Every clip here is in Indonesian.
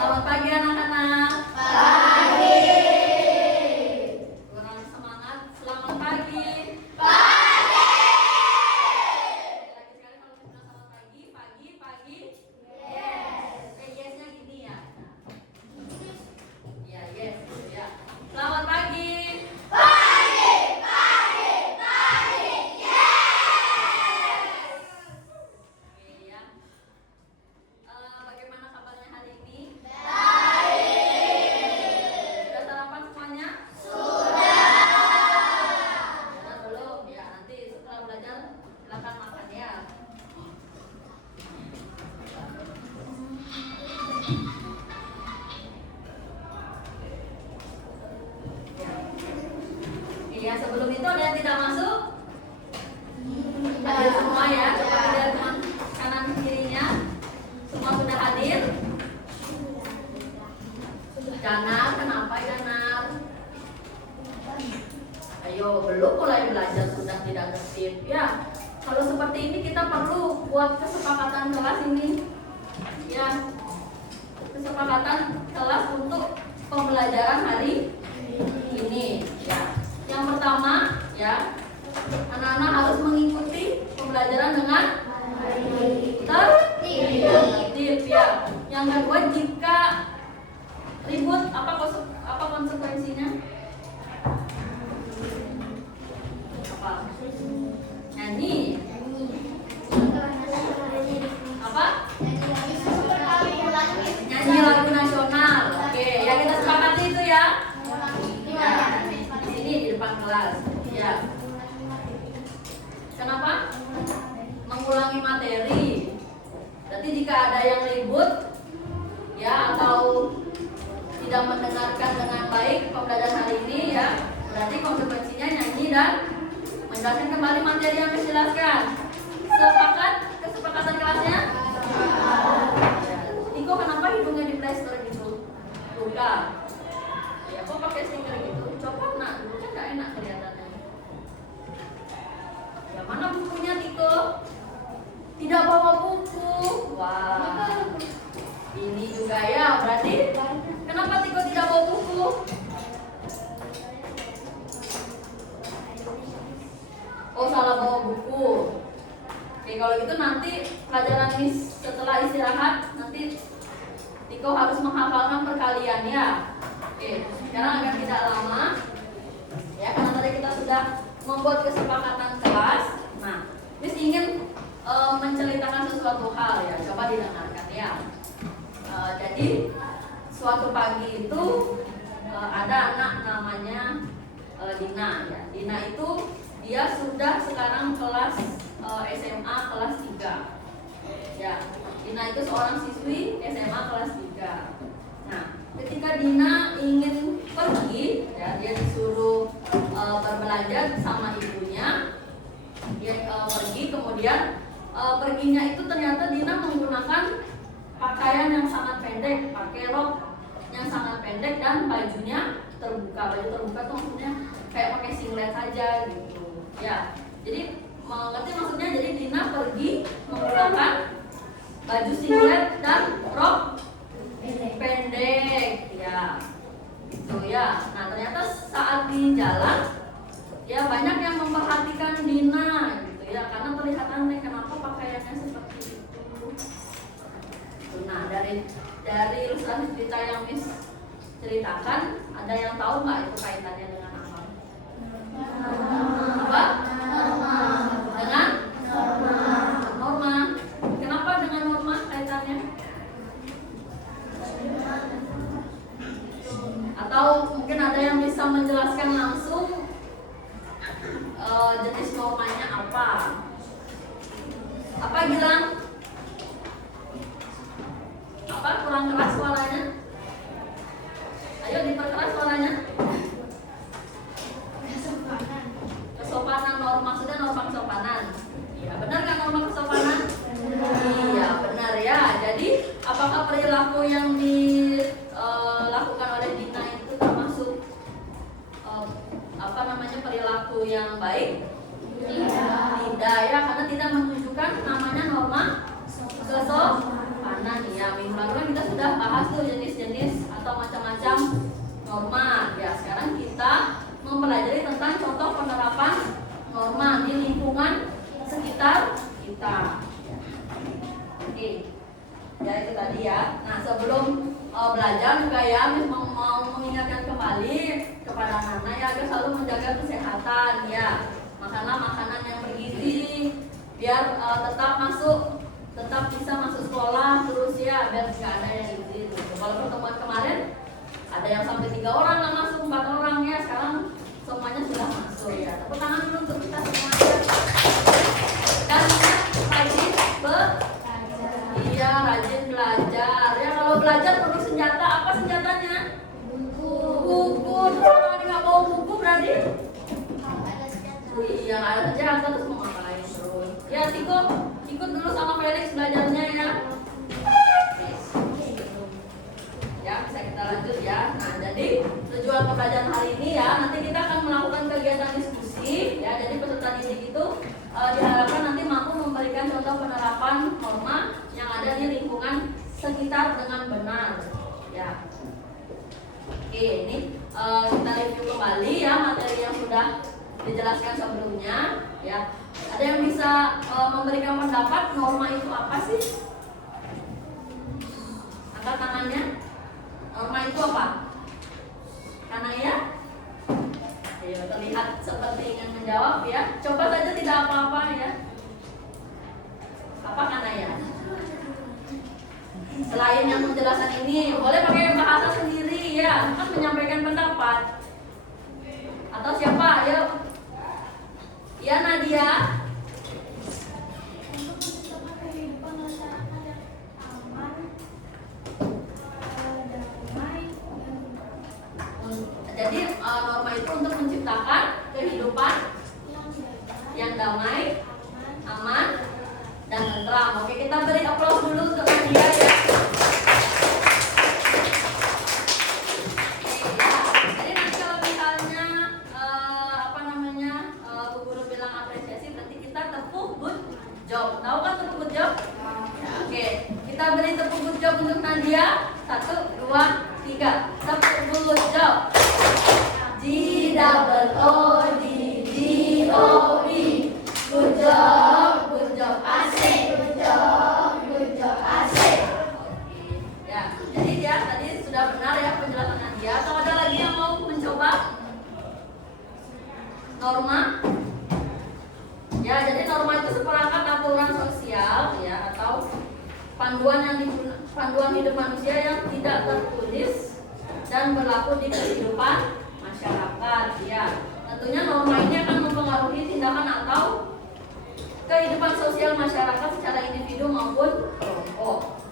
Selamat pagi anak-anak. Pagi. Kurang semangat. Selamat pagi. Pagi. Lagi sekali kalau kita selamat pagi, pagi. Yes. Yesnya gini ya. Ya, yes, ya. Selamat pagi. Pagi. Yes. Oke ya. Bagaimana kabarnya hari ini? Baik. Sudah sarapan semuanya? Sudah. Sudah belum? Ya, nanti setelah belajar silakan makan ya. Iya, sebelum itu ada yang tidak masuk? Hadir semua ya, coba dilihat teman kanan kirinya. Semua sudah hadir? Janar, kenapa Janar? Ayo, belum mulai belajar sudah tidak tertib. Ya, kalau seperti ini kita perlu buat kesepakatan kelas ini. Ya, kesepakatan kelas untuk pembelajaran hari ini. Ya, yang pertama, ya, anak-anak harus mengikuti pembelajaran dengan tertib. Ya. Yang kedua, jika ribut, apa konsekuensinya? Apa? Nyanyi. Apa? Nyanyi lagu nasional. Oke, ya kita sepakati itu ya. Ya, di sini di depan kelas. Ya. Kenapa? Mengulangi materi. Berarti jika ada yang ribut, ya, atau tidak mendengarkan dengan baik pembelajaran hari ini, ya, berarti konsekuensinya nyanyi dan menjelaskan kembali materi yang dijelaskan. Sepakat? Kesepakatan kelasnya? Niko, kenapa hidungnya di plaster gitu? Buka. Ya, kok pakai stiker gitu? Coba nak, dulu kan nggak enak kelihatannya. Ya, mana bukunya Niko? Tidak bawa buku. Wah. Ini juga ya, berarti kenapa Tiko tidak bawa buku? Oh, salah bawa buku. Oke, kalau gitu nanti pelajaran Miss setelah istirahat nanti Tiko harus menghafalkan perkalian ya. Oke, sekarang agar tidak lama ya, karena tadi kita sudah membuat kesepakatan kelas. Nah, Miss ingin menceritakan sesuatu hal ya, coba didengarkan ya. Jadi suatu pagi itu ada anak namanya Dina ya. Dina itu dia sudah sekarang kelas SMA kelas 3. Ya, Dina itu seorang siswi SMA kelas 3. Nah, ketika Dina ingin pergi ya, dia disuruh berbelanja sama ibunya. Dia pergi, kemudian perginya itu ternyata Dina menggunakan pakaian yang sangat pendek, pakai rok yang sangat pendek dan bajunya terbuka. Baju terbuka itu maksudnya kayak pakai singlet saja gitu. Ya, jadi mengerti maksudnya, jadi Dina pergi menggunakan baju singlet dan rok pendek. Ya, gitu ya. Nah, ternyata saat di jalan ya banyak yang memperhatikan Dina gitu ya, karena terlihat aneh kenapa pakaiannya seperti itu. Nah, dari ilustrasi cerita yang Miss ceritakan, ada yang tahu nggak itu kaitannya dengan apa? Apa? Dengan norma. Kenapa dengan norma kaitannya? Atau mungkin ada yang bisa menjelaskan langsung jenis normanya apa? Apa Gilang? Apa, kurang keras suaranya? Ayo diperkeras suaranya. Kesopanan, norma, maksudnya norma kesopanan. Iya, benar kan norma kesopanan? Iya, benar ya. Jadi apakah perilaku yang dilakukan oleh Dina itu termasuk perilaku yang baik? Tidak ya, karena tidak menunjukkan namanya norma kesopanan ya. Minggu lalu kita sudah bahas tuh jenis ya. Nah sebelum belajar juga ya, Miss mau mengingatkan kembali kepada anak-anak ya agar selalu menjaga kesehatan ya. Makanlah makanan yang bergizi biar tetap bisa masuk sekolah terus ya, biar nggak ada yang izin. Kalau pertemuan kemarin ada yang sampai 3 orang nggak masuk, 4 orang ya, sekarang semuanya sudah masuk ya. Tepuk tangan dulu untuk kita semuanya. Dan rajin rajin belajar ya. Kalau belajar perlu senjata, apa senjatanya? Buku. Kalau nggak bawa buku berarti iya ada senjata, terus mau ngapain terus ya. Ikut dulu sama Felix belajarnya ya. Ya bisa kita lanjut ya. Nah jadi tujuan pembelajaran hari ini ya, nanti kita akan melakukan kegiatan diskusi ya. Jadi peserta didik itu diharapkan nanti mampu memberikan contoh penerapan norma yang ada di lingkungan sekitar dengan benar ya. Oke, ini kita review kembali ya materi yang sudah dijelaskan sebelumnya ya. Ada yang bisa memberikan pendapat norma itu apa sih? Angkat tangannya. Norma itu apa? Karena ya? Ayo, terlihat seperti ingin menjawab ya. Coba saja tidak apa-apa ya. Apa karena ya? Selain yang menjelaskan ini, boleh pakai bahasa sendiri ya, kan menyampaikan pendapat. Atau siapa? Ayo. Ya Nadia. Jadi norma itu untuk menciptakan kehidupan yang damai, aman, dan tentram. Oke, kita beri aplaus dulu untuk Nadia ya. Jadi nanti kalau misalnya Bu Guru bilang apresiasi, berarti kita tepuk good job. Tahu kan tepuk good job? Oke, kita beri tepuk good job untuk Nadia. 1, 2, 3. Tepuk good job. G-O-O-D-G-O-E. Good job, asik. Good job, asik. Ya, jadi ya tadi sudah benar ya penjelasan Nadia. Atau ada lagi yang mau mencoba? Norma? Ya, jadi norma itu seperangkat aturan sosial ya, atau panduan hidup manusia yang tidak tertulis dan berlaku di kehidupan masyarakat ya. Tentunya norma ini akan mempengaruhi tindakan atau kehidupan sosial masyarakat secara individu maupun kelompok.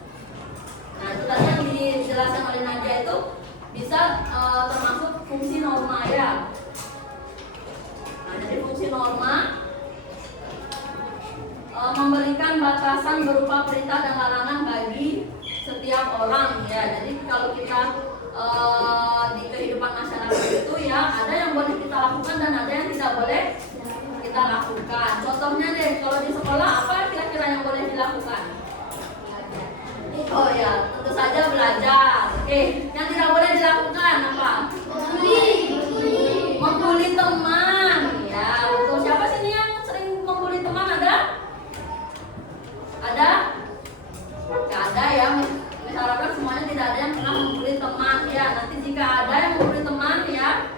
Nah, itu tadi yang dijelaskan oleh Nadia itu bisa termasuk fungsi norma ya. Nah, jadi fungsi norma memberikan batasan berupa perintah dan larangan bagi setiap orang ya. Jadi kalau kita di kehidupan masyarakat itu ya, ada yang boleh kita lakukan dan ada yang tidak boleh kita lakukan. Contohnya deh, kalau di sekolah apa kira-kira yang boleh dilakukan? Oh ya, tentu saja belajar. Oke, yang tidak boleh dilakukan apa? Membuli teman. Ya, untuk siapa sih ini yang sering membuli teman? Ada? Gak ada ya. Misalkan semuanya tidak ada yang pernah membuli teman ya. Nanti jika ada yang membuli teman ya,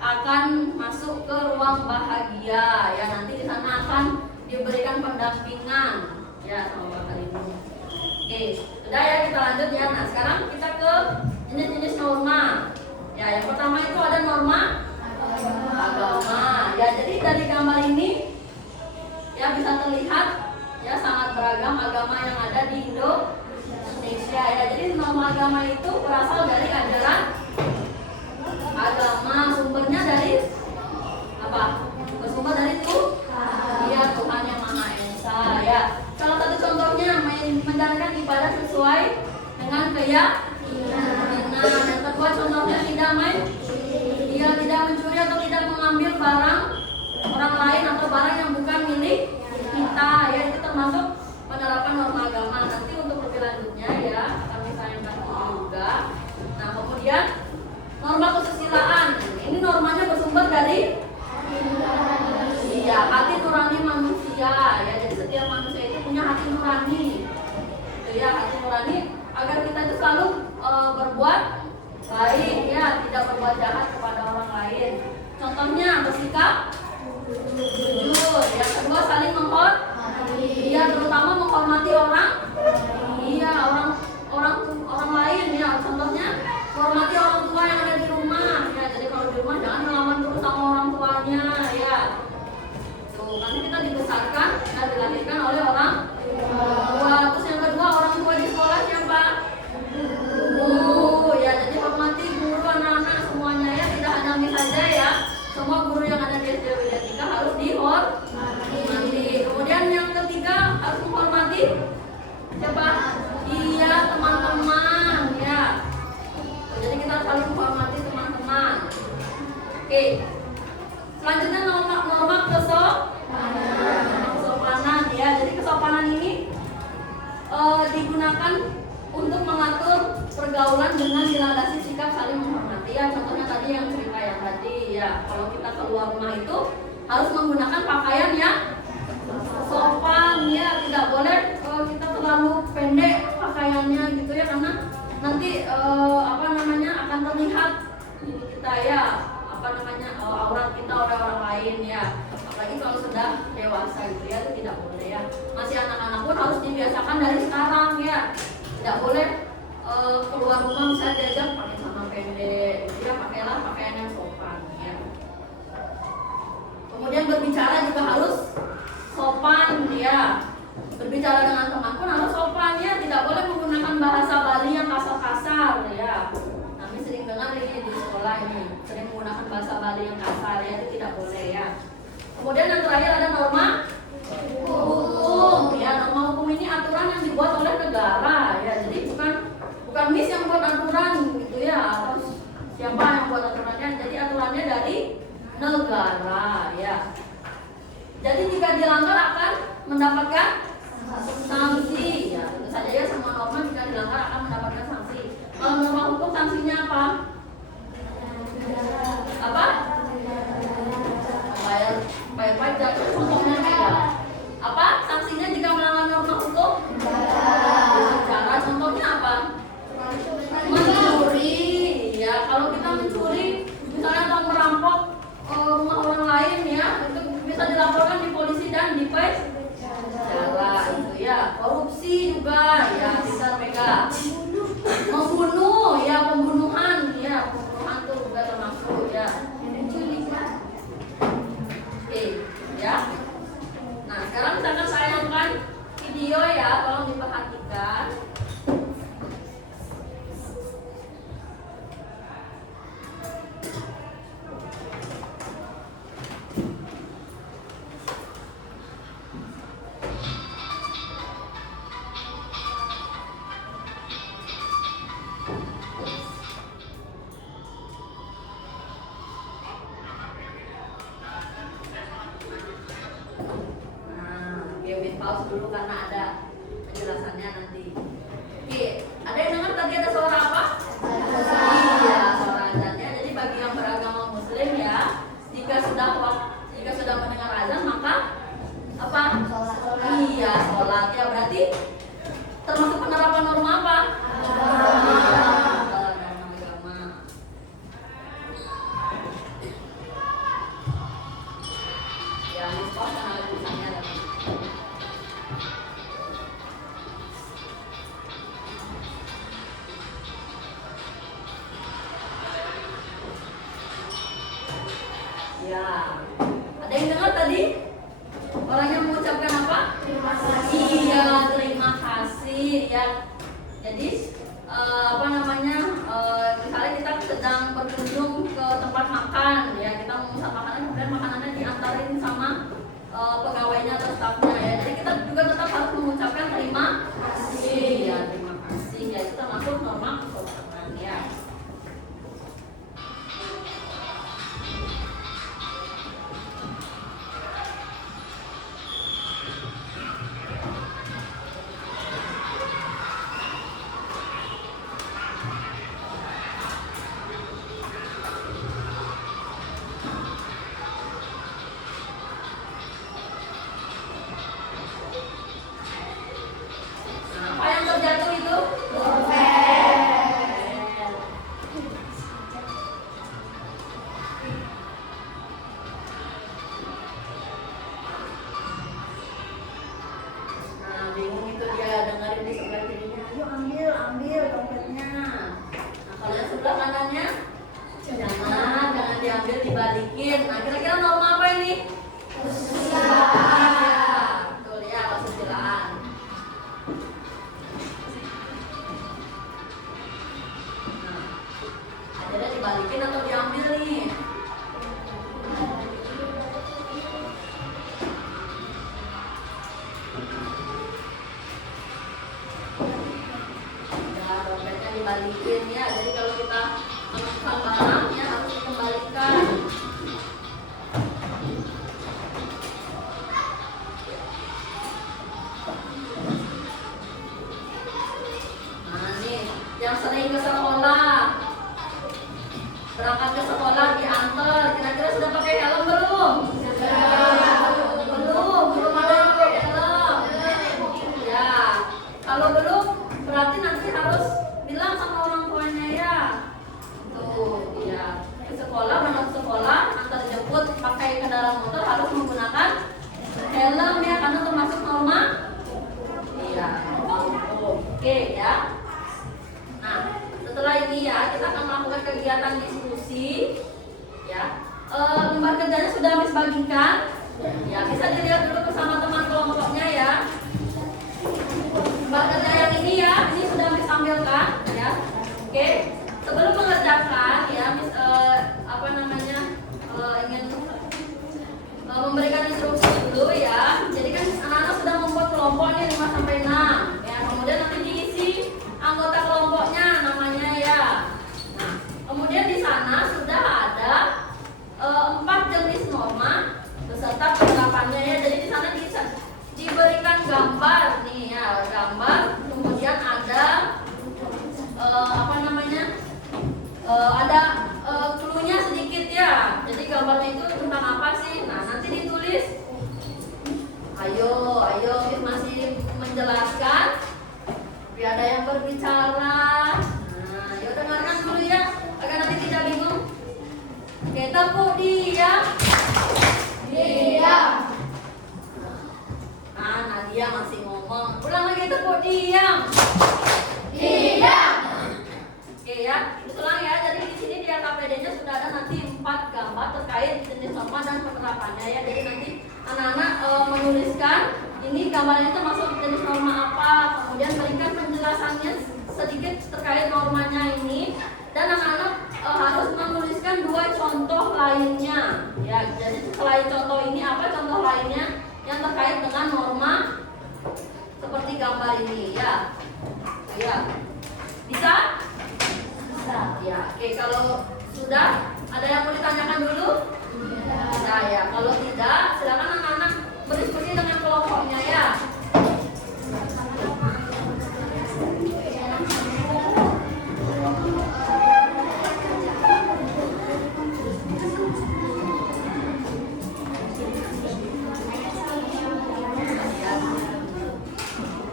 akan masuk ke ruang bahagia ya. Nanti di sana akan diberikan pendampingan ya sama Pak Kalimu. Oke, sudah ya, kita lanjut ya. Nah, sekarang kita ke jenis-jenis norma. Ya, yang pertama itu ada norma agama. Ya, jadi dari gambar ini ya bisa terlihat ya sangat beragam agama yang ada di Indonesia ya. Jadi norma agama itu berasal dari ajaran agama, sumbernya dari apa? Bersumber dari Tuhan. Tuhan yang Maha Esa ya. Salah satu contohnya menjalankan ibadah sesuai dengan keyakinan. Yang kedua contohnya tidak mencuri atau tidak mengambil barang orang lain atau barang yang bukan milik kita ya. Itu termasuk penerapan norma agama. Nanti untuk lebih lanjutnya ya kami sayangkan juga. Nah, kemudian norma kesusilaan. Ini normanya bersumber dari hati nurani manusia ya. Jadi setiap manusia itu punya hati nurani. Itu ya, hati nurani agar kita selalu berbuat baik, ya, tidak berbuat jahat kepada orang lain. Contohnya bersikap jujur. Yang kedua saling menghormati, ya, terutama menghormati orang, iya, orang lain, ya. Contohnya menghormati orang tua yang ada di rumah, ya. Jadi kalau di rumah jangan ngelawan terus sama orang tuanya, ya. Tuh, karena kita dibesarkan dan dilahirkan oleh orang tua. Terus yang kedua, orang tua di sekolah siapa? Guru, ya. Jadi hormati guru, anak-anak semuanya, ya. Tidak hanya Miss saja, ya. Semua guru yang ada di SD Widyatika harus dihormati. Kemudian yang ketiga harus menghormati siapa? Iya, teman-teman, ya. Jadi kita saling menghormati teman-teman. Oke. Selanjutnya norma kesopanan, ya. Jadi kesopanan ini digunakan untuk mengatur pergaulan dengan dilandasi sikap saling menghormati, ya. Contohnya tadi yang cerita yang tadi, ya. Kalau kita keluar rumah itu harus menggunakan pakaian yang sopan, ya. Tidak boleh kita terlalu pendek pakaiannya gitu, ya, karena nanti akan terlihat ini kita, ya, aurat kita oleh orang lain, ya. Apalagi kalau sudah dewasa gitu, ya, itu tidak boleh, ya. Masih anak-anak pun harus dibiasakan dari sekarang, ya. Tidak boleh keluar rumah misalnya diajak pakai celana pendek, gitu, ya. Pakailah pakaian yang sopan, ya. Kemudian berbicara juga harus sopan, ya. Berbicara dengan teman pun harus sopan, ya. Tidak boleh menggunakan bahasa Bali yang kasar-kasar, ya. Kami sering dengar ini di sekolah ini, sering menggunakan bahasa Bali yang kasar, ya. Itu tidak boleh, ya. Kemudian yang terakhir ada norma hukum, ya. Norma hukum ini aturan yang dibuat oleh negara, ya. Jadi bukan Miss yang buat aturan gitu, ya, atau siapa yang buat aturannya. Jadi aturannya dari negara, ya. Jadi jika dilanggar akan mendapatkan sanksi, ya. Tentu saja, ya, semua norma jika dilanggar akan mendapatkan sanksi. Kalau norma hukum sanksinya apa? Apa? Bayar pajak. Contohnya beda. Apa? Sanksinya jika melanggar norma hukum? Penjara. Contohnya apa? Mencuri, ya. Kalau kita mencuri, misalnya atau merampok rumah orang lain, ya, itu bisa dilaporkan di polisi dan di penjara, itu, ya. Korupsi juga, ya, bisa mega. Membunuh, ya, pembunuhan, ya, pembunuhan itu juga termasuk, ya. Oke, ya. Nah, sekarang misalkan saya nonton video, ya, tolong diperhatikan. Pause dulu karena ada penjelasannya nanti. Oke, ada yang dengar tadi ada suara apa? Iya, suara azan, ya. Jadi bagi yang beragama Muslim, ya, jika sudah mendengar azan maka apa? Iya, sholat, ya. Berarti termasuk penerapan norma apa? Agama. Ya, miskos kan ada tulisannya tadi. Ya, ada yang dengar tadi? Orangnya mengucapkan apa? Terima kasih. Iya, terima kasih, ya. Jadi misalnya kita sedang berkunjung ke tempat makan, ya, kita memesan makanan, kemudian makanannya diantarin sama pegawainya atau stafnya, ya. Jadi kita juga tetap harus mengucapkan terima kasih, ya, terima kasih, ya. Itu termasuk norma kesopanan, ya. dibalikin atau diambil nih? Ya, dompetnya dibalikin ya. Jadi kalau kita menemukan barang ya harus dikembalikan. Nah nih, yang sering ke sekolah, berangkat ke sekolah diantar, kira-kira sudah pakai helm belum? Belum ada yang pakai helm. Ya, kalau belum berarti nanti harus bilang sama orang tuanya ya. Tuh, ya ke sekolah, berangkat ke sekolah, antar jemput pakai kendaraan motor harus menggunakan helm ya, karena termasuk norma. Iya, oke ya. Nah, setelah ini ya kita akan melakukan kegiatan diskusi. Ya, lembar kerjanya sudah Miss bagikan. Ya, bisa dilihat dulu bersama teman kelompoknya ya. Lembar kerja yang ini ya, ini sudah Miss tampilkan ya. Oke, sebelum mengerjakan ya, Miss ingin memberikan instruksi dulu ya. Jadi kan anak-anak sudah membuat kelompoknya 5 sampai 6 ya. Kemudian nanti diisi anggota kelompoknya namanya ya. Nah, kemudian di sana sudah ada 4 jenis norma beserta penerapannya ya. Jadi di sana diberikan gambar nih ya, gambar. Kemudian ada ada clue-nya sedikit ya. Jadi gambarnya itu tentang apa sih? Nah, nanti ditulis. Ayo, Miss masih menjelaskan. Tapi ada yang berbicara. Nah, yuk dengarkan dulu ya, agar nanti tidak bingung. Oke, tepuk diam. Diam. Nah, Nadia masih ngomong. Ulang lagi, tepuk diam. Diam. Oke ya, ulang ya. Jadi di sini di KPD-nya sudah ada nanti 4 gambar terkait jenis norma dan penerapannya ya. Jadi nanti anak-anak menuliskan ini gambarnya termasuk jenis norma apa, kemudian berikan penjelasannya sedikit terkait normanya ini, dan anak-anak harus menuliskan 2 contoh lainnya ya. Jadi selain contoh ini apa contoh lainnya yang terkait dengan norma seperti gambar ini ya. Ya, bisa? Bisa ya. Oke, kalau sudah ada yang mau ditanyakan dulu? Nah ya, kalau tidak silakan anak-anak berdiskusi dengan kelompoknya ya.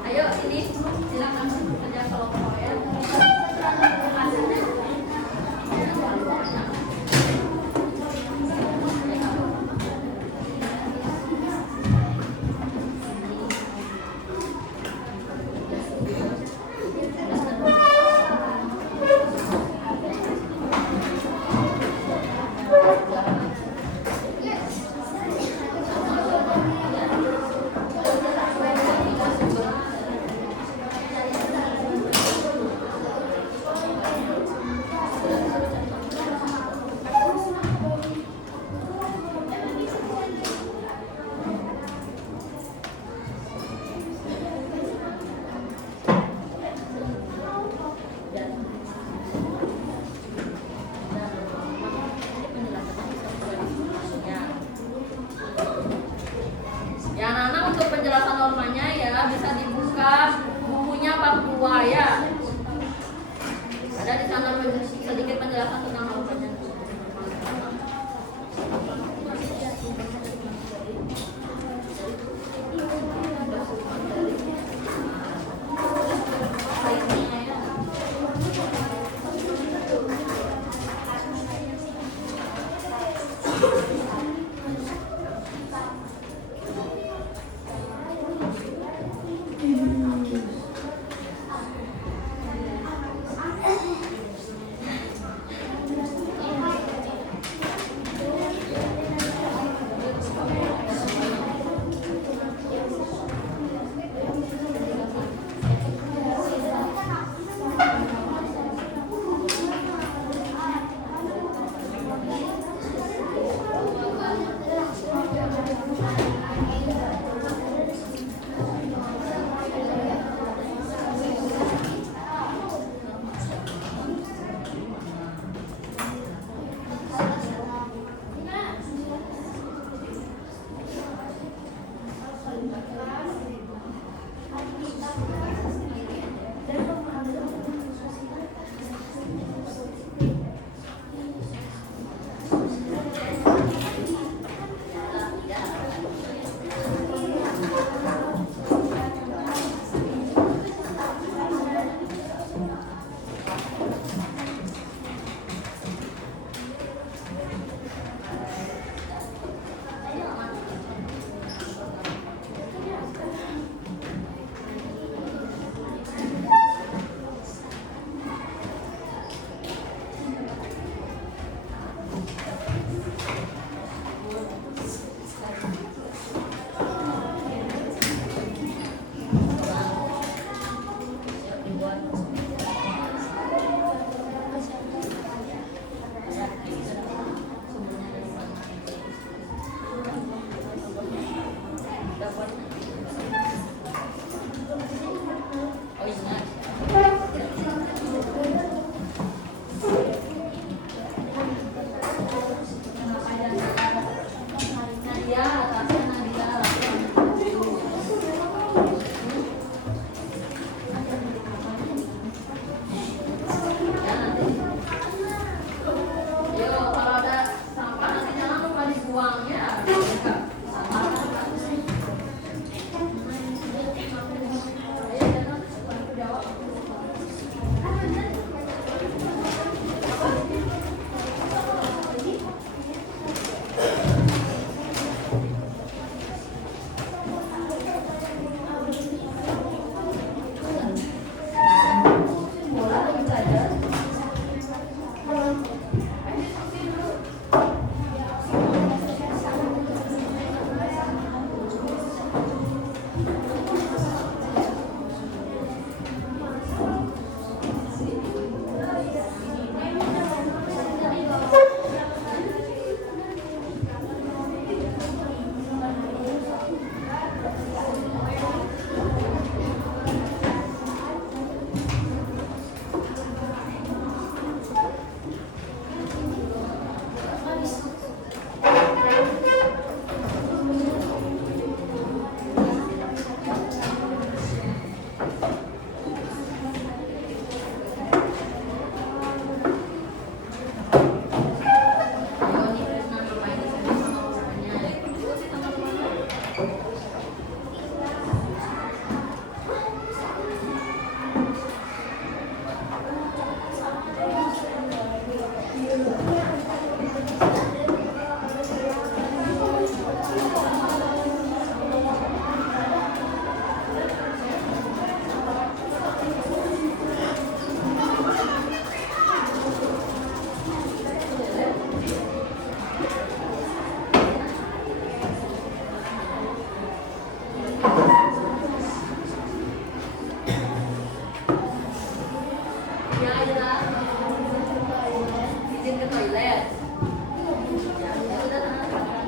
Ayo sini, silakan kerja kelompok ya. Ya, anak-anak untuk penjelasan normanya ya bisa dibuka bukunya bab 2 ya. Ada di sana sedikit penjelasan tentang normanya. toilet. Ya, ya udah tanda tangan.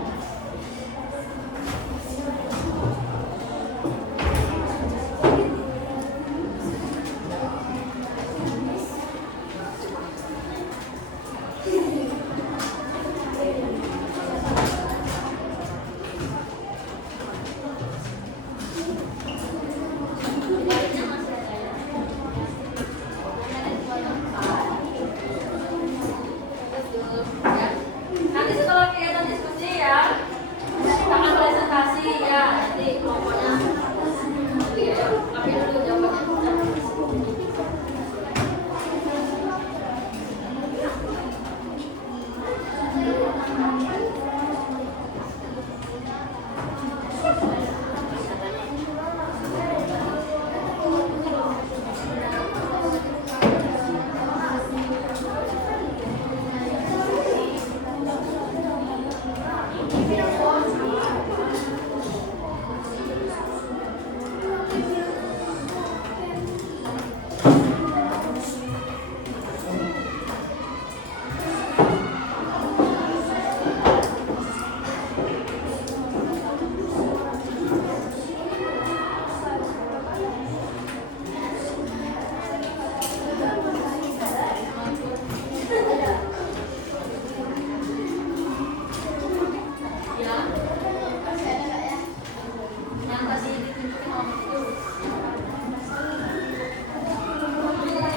Ya. Nanti setelah kegiatan diskusi ya, kita akan presentasi ya. Nanti kelompoknya. Oke, tapi dulu jawabannya. Ya. Yang tadi ditunjukin nomor itu.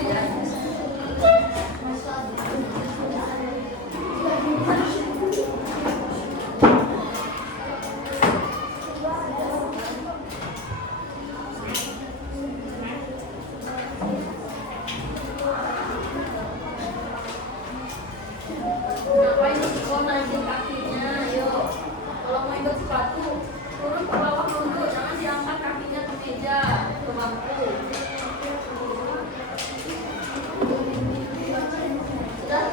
Ya. Ngapain kok naikin kakinya? Ayo. Kalau mau ikut sepatu, turun ke bawah dulu, jangan diangkat kakinya ke meja, ke bangku. Sudah?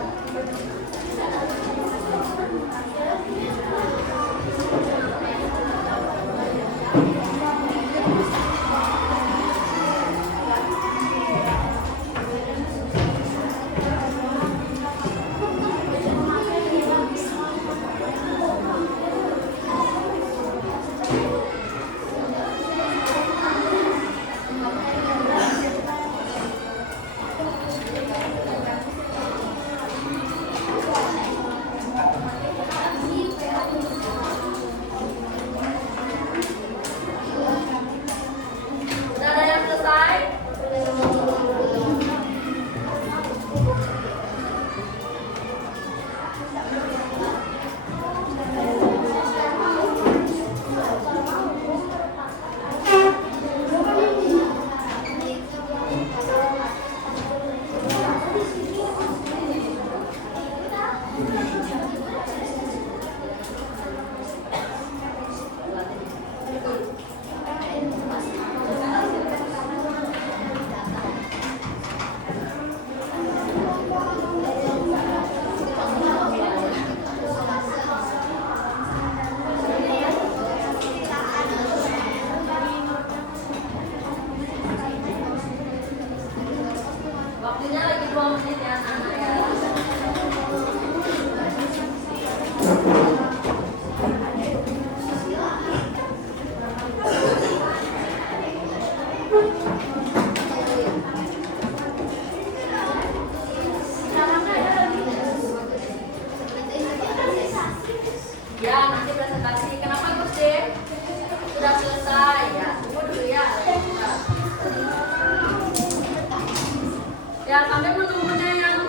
Sudah ada yang selesai? Waktunya lagi 2 menit ya anak-anak ya. Ya, nanti presentasi. Kenapa Gus D? Sudah selesai ya. Tunggu dulu ya. Ya, sampai menunggunya yang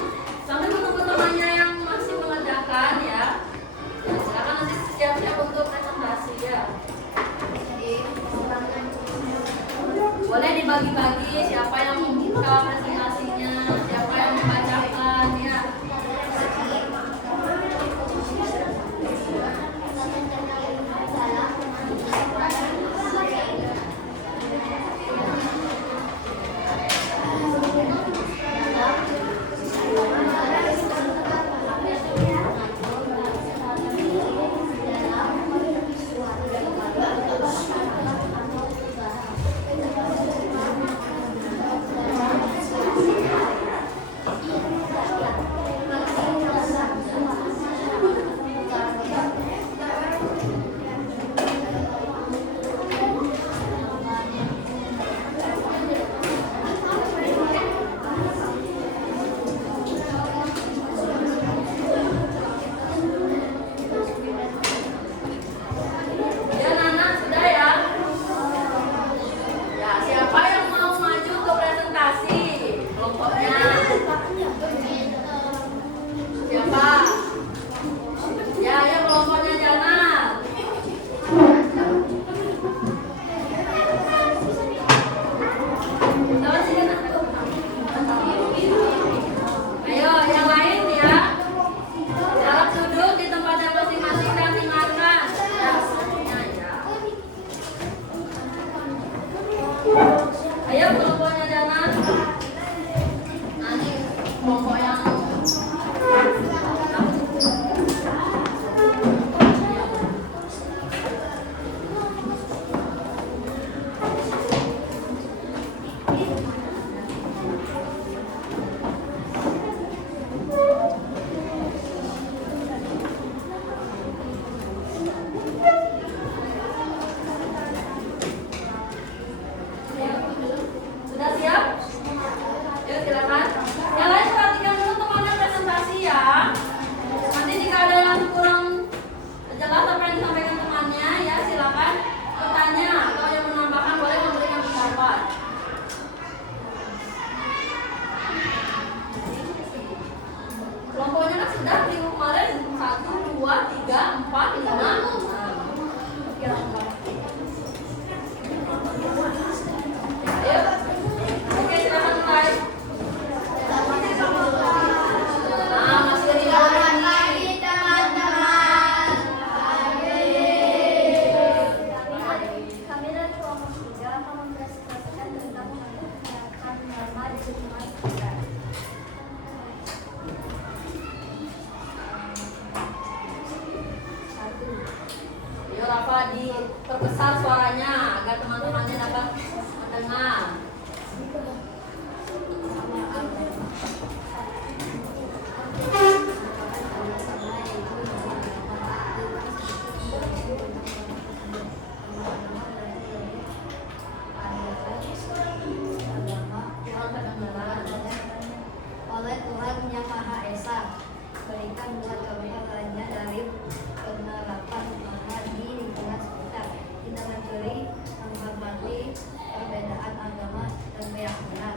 Tuhan yang Maha Esa, berikan buat kami hal-halnya dari penerapan norma di lingkungan sekitar, tidak mencuri, menghormati perbedaan agama dan keyakinan.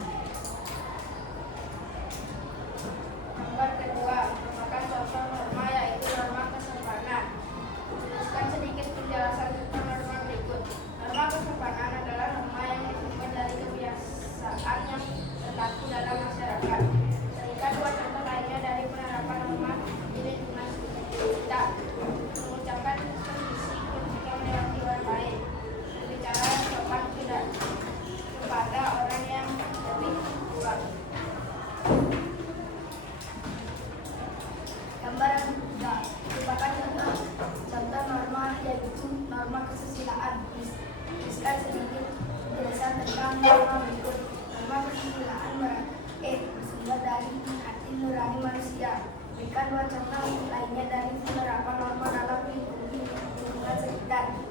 Nomor kedua, merupakan contoh norma yaitu norma kesopanan. Tuliskan sedikit penjelasan tentang norma berikut. Norma kesopanan adalah norma yang disumber dari kebiasaan yang berlaku dalam masyarakat. Berikan dua contoh lainnya dari penerapan norma di lingkungan kita. Mengucapkan permisi ketika melewati orang lain. Berbicara yang sopan tidak kepada orang yang lebih tua. Gambar yang ketiga merupakan contoh norma yaitu norma kesusilaan. Tuliskan sedikit penjelasan tentang norma berikut. Norma kesusilaan bersumber dari hati nurani manusia. Berikan dua contoh lainnya dari penerapan norma dalam lingkungan sekitar.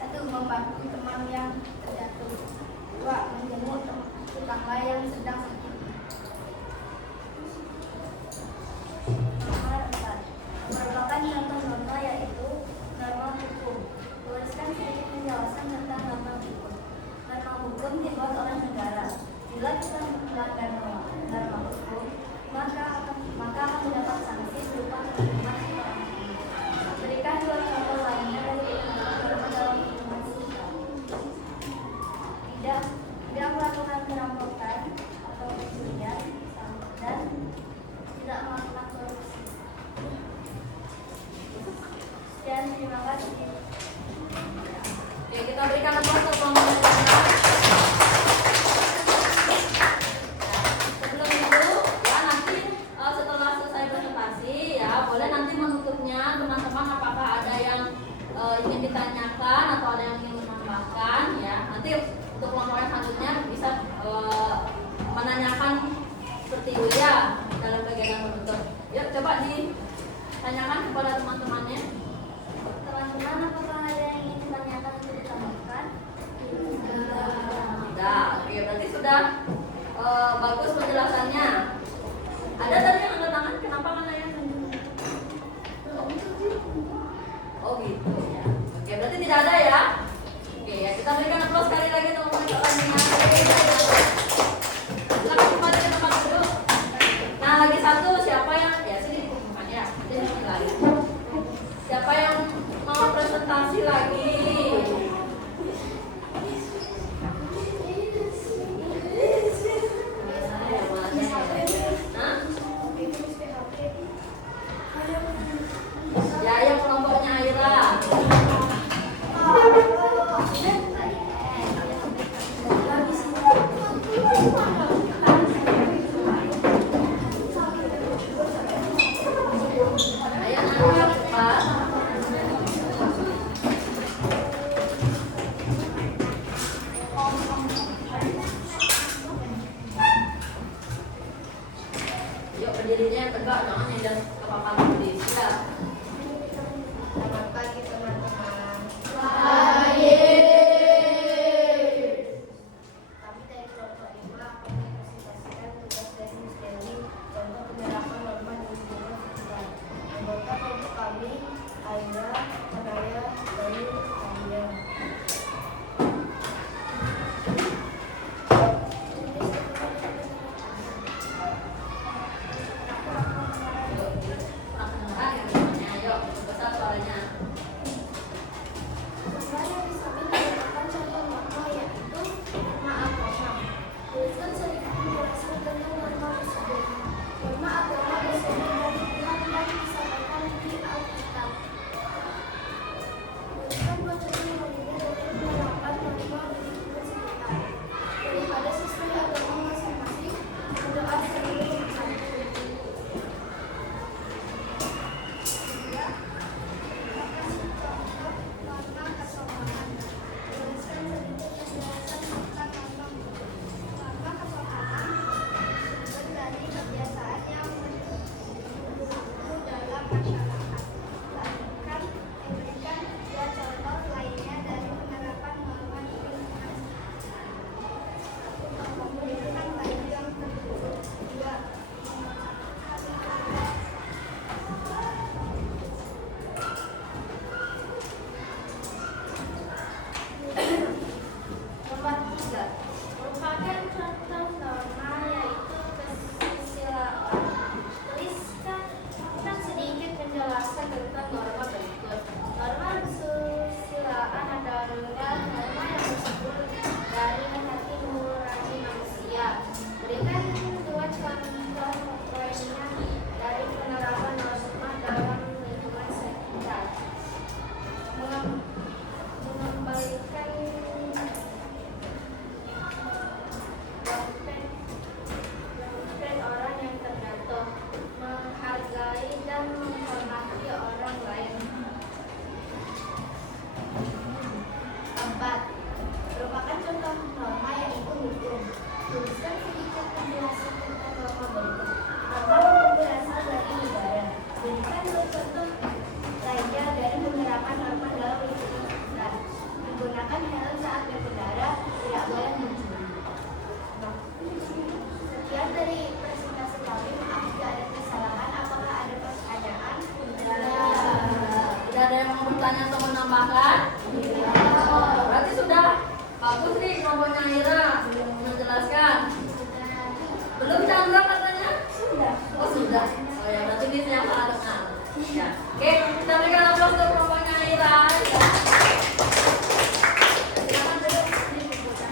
1. Membantu teman yang terjatuh. 2. Menjenguk tetangga yang sedang sakit. Nomor 4. Merupakan contoh norma yaitu norma hukum. Tuliskan sedikit penjelasan tentang norma hukum. Norma hukum dibuat oleh negara. Bila kita melanggar norma hukum, maka akan mendapat sanksi berupa hukuman seorang hakim. Berikan dua contoh lainnya dari norma dalam lingkungan sekitar. Tidak melakukan perampokan atau pencurian dan tidak melakukan korupsi. Sekian, terima kasih. Oke, kita berikan aplaus untuk kelompok pertama. Sebelum itu, ya nanti setelah selesai presentasi, ya boleh nanti menutupnya teman-teman apakah ada yang ingin ditanyakan atau ada yang ingin menambahkan, ya. Nanti untuk kelompok yang selanjutnya bisa menanyakan seperti Yulia dalam bagian yang menutup. Yuk coba ditanyakan kepada teman-temannya. Teman-teman, apakah ada yang ingin ditanyakan atau ditambahkan? Tidak, oke berarti sudah bagus penjelasannya. Ada tadi yang angkat tangan, kenapa kan yang oh gitu ya. Oke berarti tidak ada ya. Oke ya, kita berikan aplaus sekali lagi untuk penjelasannya. Silakan kembali ke tempat duduk. Nah lagi satu, siapa yang ya sini dikumpulkan ya. Sini lagi. Siapa yang mau presentasi lagi? Ya, yang kelompoknya Aira. Ayo angkat cepat. Yuk berdirinya yang tegak, jangan yang ke papan tulis ya. Selamat pagi teman-teman. Kami dari kelompok 5 akan mempresentasikan tugas dari Miss Dewi contoh penerapan norma di lingkungan sekitar. Anggota kelompok kami Aira, Anaya, Bayu, Kania. Kurang kedengaran ya namanya. Ayo besar suaranya. nih kelompoknya Aira menjelaskan. Belum Chandra katanya? Sudah. Oh sudah. Oh ya, berarti ini yang salah dengar. Ya. Oke, kita berikan aplaus untuk kelompoknya Aira. Silakan duduk di bukunya.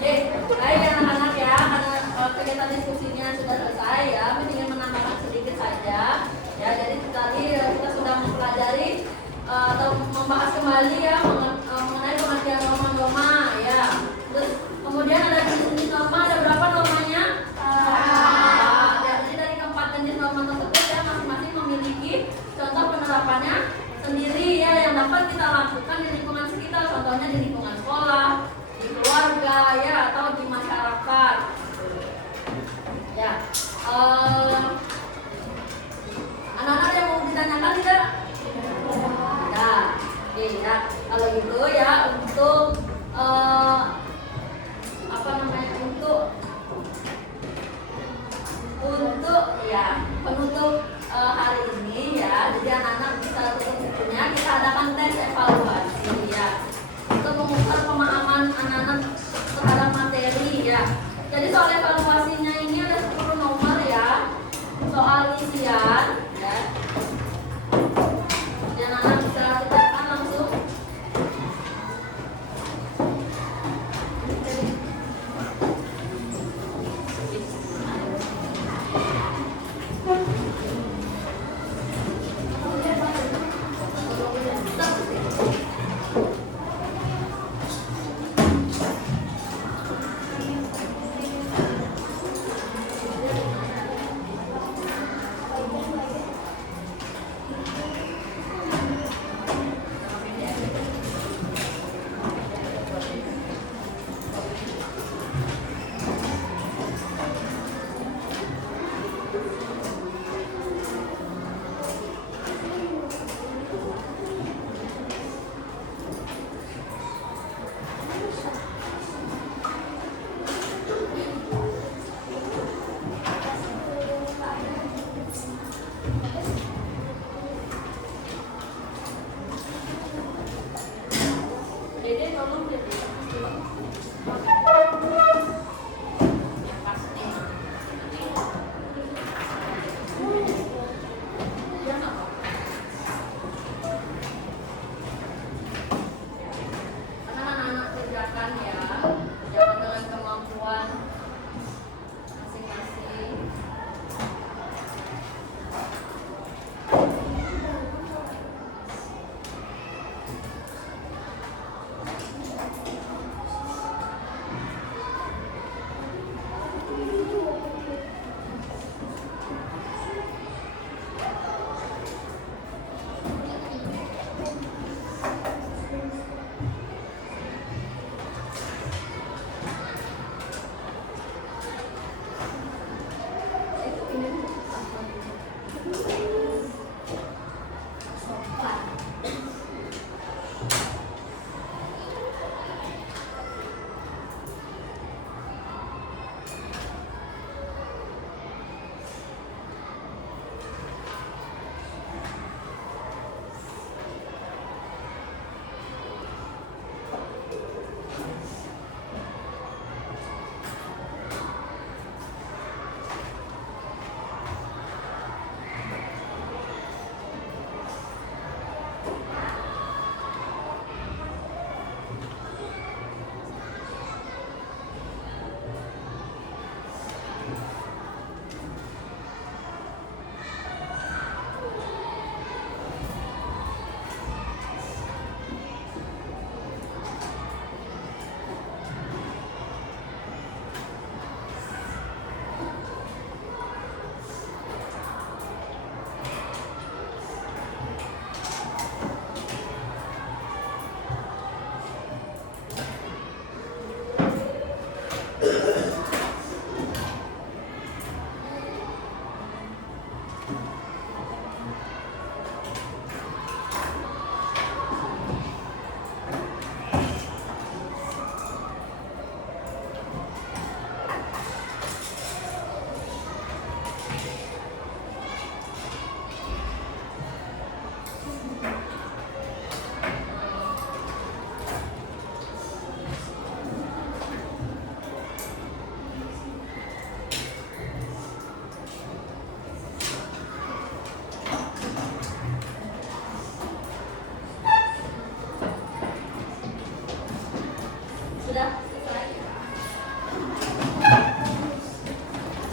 Ya. Baik anak-anak ya, karena kegiatan diskusinya sudah selesai ya, ingin menambahkan sedikit saja. Ya, jadi tadi kita sudah mempelajari atau membahas kembali ya mengenai pengertian norma-norma ya. Terus kemudian ada jenis norma, ada berapa normanya?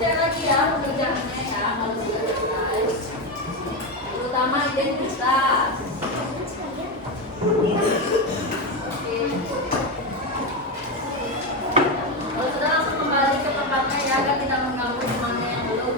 Cek lagi ya pekerjaannya ya kalau sudah selesai. Terutama identitas. Oke. Kalau sudah langsung kembali ke tempatnya ya agar tidak mengganggu temannya yang belum.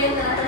ternyata